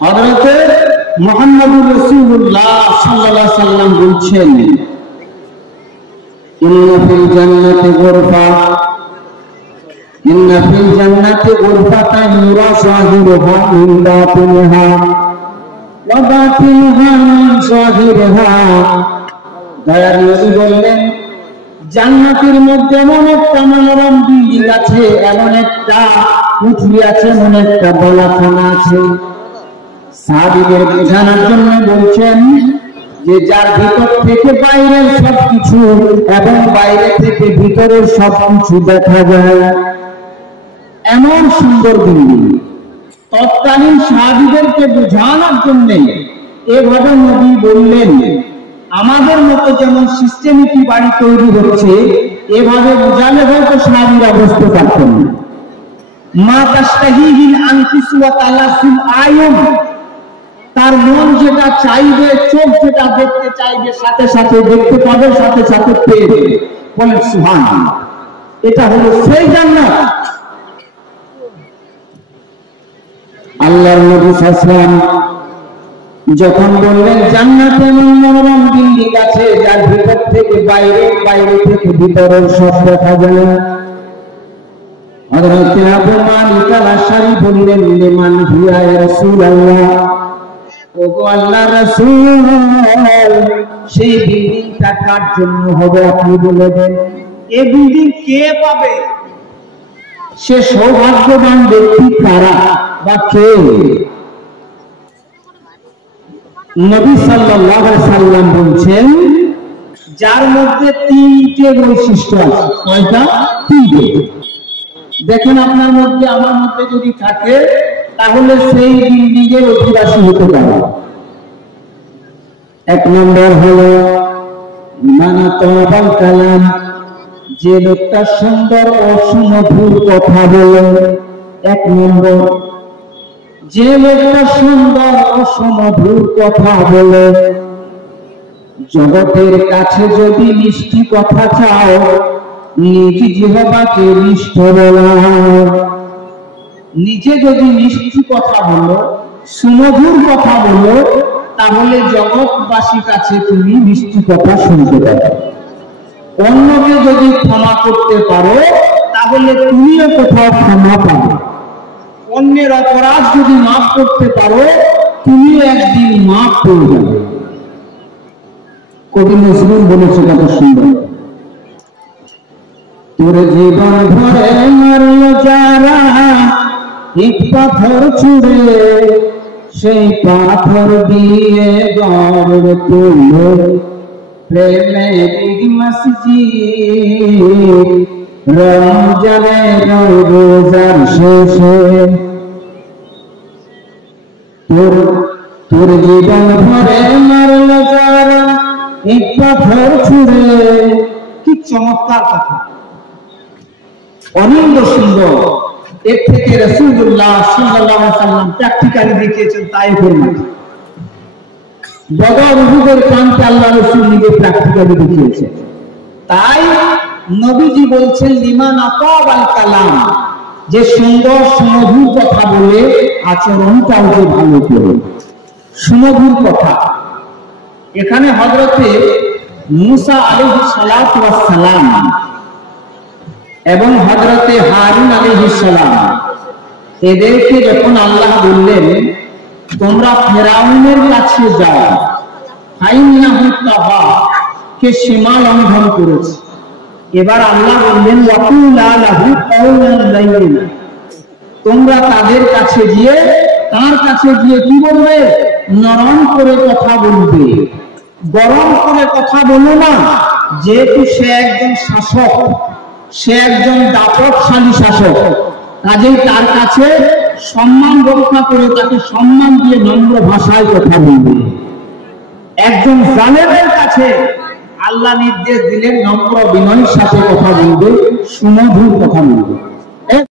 হযরতে মুহাম্মদুর রাসূলুল্লাহ সাল্লাল্লাহু আলাইহি সাল্লাম বলছেন, ইন্না ফিল জান্নাতি গুরফাতান ইউরা যাহিরুহা মিন বাতিনিহা ওয়া বাতিনুহা মিন যাহিরিহা। দয়ার নবী বললেন, জান্নাতের মধ্যে এমন একটা মনোরম বিল্ডিং আছে, এমন একটা পুঁথি আছে, এমন একটা বালাখানা আছে। সাহাবীদের বোঝানোর জন্য বলছেন যে যার ভিতর থেকে বাইরের সবকিছু এবং বাইরে থেকে ভিতরের সবকিছু দেখা যায়, এমন সুন্দর বিল্ডিং। তৎকালীন সাহাবীদেরকে বোঝানোর জন্য এভাবে নবী বললেন, আমাদের মতো যেমন সিস্টেমেটিক বাড়ি তৈরি হচ্ছে, এভাবে বোঝালে হয়তো সাহাবীরা বুঝতে পারতেন না। মা তাশতাহিহিল আনফুসু ওয়া তালাসুল আয়ুন, তার মন যেটা চাইবে, চোখ যেটা দেখতে চাইবে, সাথে সাথে দেখতে পাবে, সাথে সাথে পেয়ে যাবে। বলেন সুবহানাল্লাহ। এটা হলো সেই জান্নাত। আল্লাহর নবী সাল্লাল্লাহু আলাইহি ওয়াসাল্লাম যখন বললেন জান্নাতে এমন মনোরম বিল্ডিং আছে যার ভিতর থেকে বাইরে, বাইরে থেকে ভিতরের সব দেখা যায়। হযরত আবু মালিক আল-আশআরী বললেন, লিমান হিয়া ইয়া রাসূলুল্লাহ, ওগো আল্লাহর রাসূল, সেই বিল্ডিংটা কার জন্য হবে আপনি বলে দেন। এই বিল্ডিং কে পাবে? সে সৌভাগ্যবান ব্যক্তি কারা বা কে? নবী সাল্লাল্লাহু আলাইহি সাল্লাম বলছেন, যার মধ্যে তিনটে বৈশিষ্ট্য আছে। কয়টা? তিনটে। দেখেন আপনার মধ্যে, আমার মধ্যে যদি থাকে, তাহলে সেই বিল্ডিং এর অধিবাসী হতে পারে। এক নম্বর হলো মানাতাবাল কালাম, যে লোকটা সুন্দর ও সুমধুর কথা বলে। এক নম্বর, যে লোকটা সুন্দর ও সুমধুর কথা বলে। জগতের কাছে যদি মিষ্টি কথা চাও, নিজ জিহ্বাকে মিষ্ট বলো। নিজে যদি মিষ্টি কথা বলো, সুমধুর কথা বলো, তাহলে জগৎবাসীর কাছে তুমি মিষ্টি কথা শুনতে পাবে। অন্যকে যদি ক্ষমা করতে পারো, তাহলে তুমিও কোথাও ক্ষমা পাবে। অন্যের অপরাধ যদি মাফ করতে পারো, তুমিও একদিন মাফ পেয়ে যাবে। কবি নজরুল বলেছে কত সুন্দর, তোর জীবন ভরে মারল যারা ইট পাথর ছুঁড়ে, সেই পাথর দিয়ে গড় তুললো প্রেমের মসজিদ রমজানের রোজার শেষে। তোর জীবন ভরে মারল যারা ইট পাথর ছুঁড়ে। কি চমৎকার কথা, অনিন্দ সুন্দর। এর থেকে রাসূলুল্লাহ সাল্লাল্লাহু আলাইহি ওয়াসাল্লাম প্র্যাকটিক্যালি দেখিয়েছেন। তায়েফের মাঠে বদর উহুদের প্রান্তে আল্লাহ রাসূল নিজে প্র্যাকটিক্যালি দেখিয়েছেন। তাই নবীজি বলছেন, লিমান আতাবাল কালাম, যে সুন্দর সুমধুর কথা বলে, আচরণটাও যে ভালো করে। সুমধুর কথা, এখানে হযরতে মুসা আলাইহিস সালাতু ওয়াস সালাম এবং হযরতে হারুন আলাইহিস সালাম, এদেরকে যখন আল্লাহ বললেন তোমরা ফেরাউনের কাছে যাও, ফাইন্নাহু তাগা, কে সীমা লঙ্ঘন করেছে। এবার আল্লাহ বললেন ওয়াকুলা লাহু কাওলান লাইয়িনা, তোমরা তাদের কাছে গিয়ে, তার কাছে গিয়ে কি বলবে? নরম করে কথা বলবে, গরম করে কথা বলো না। যেহেতু সে একজন শাসক, সে একজন দাপটশালী শাসক, কাজেই তার কাছে সম্মান রক্ষা করে তাকে সম্মান দিয়ে নম্র ভাষায় কথা বলবে। একজন জালেমের কাছে আল্লাহ নির্দেশ দিলেন নম্র বিনয়ের সাথে কথা বলবে, সুমধুর কথা বলবে।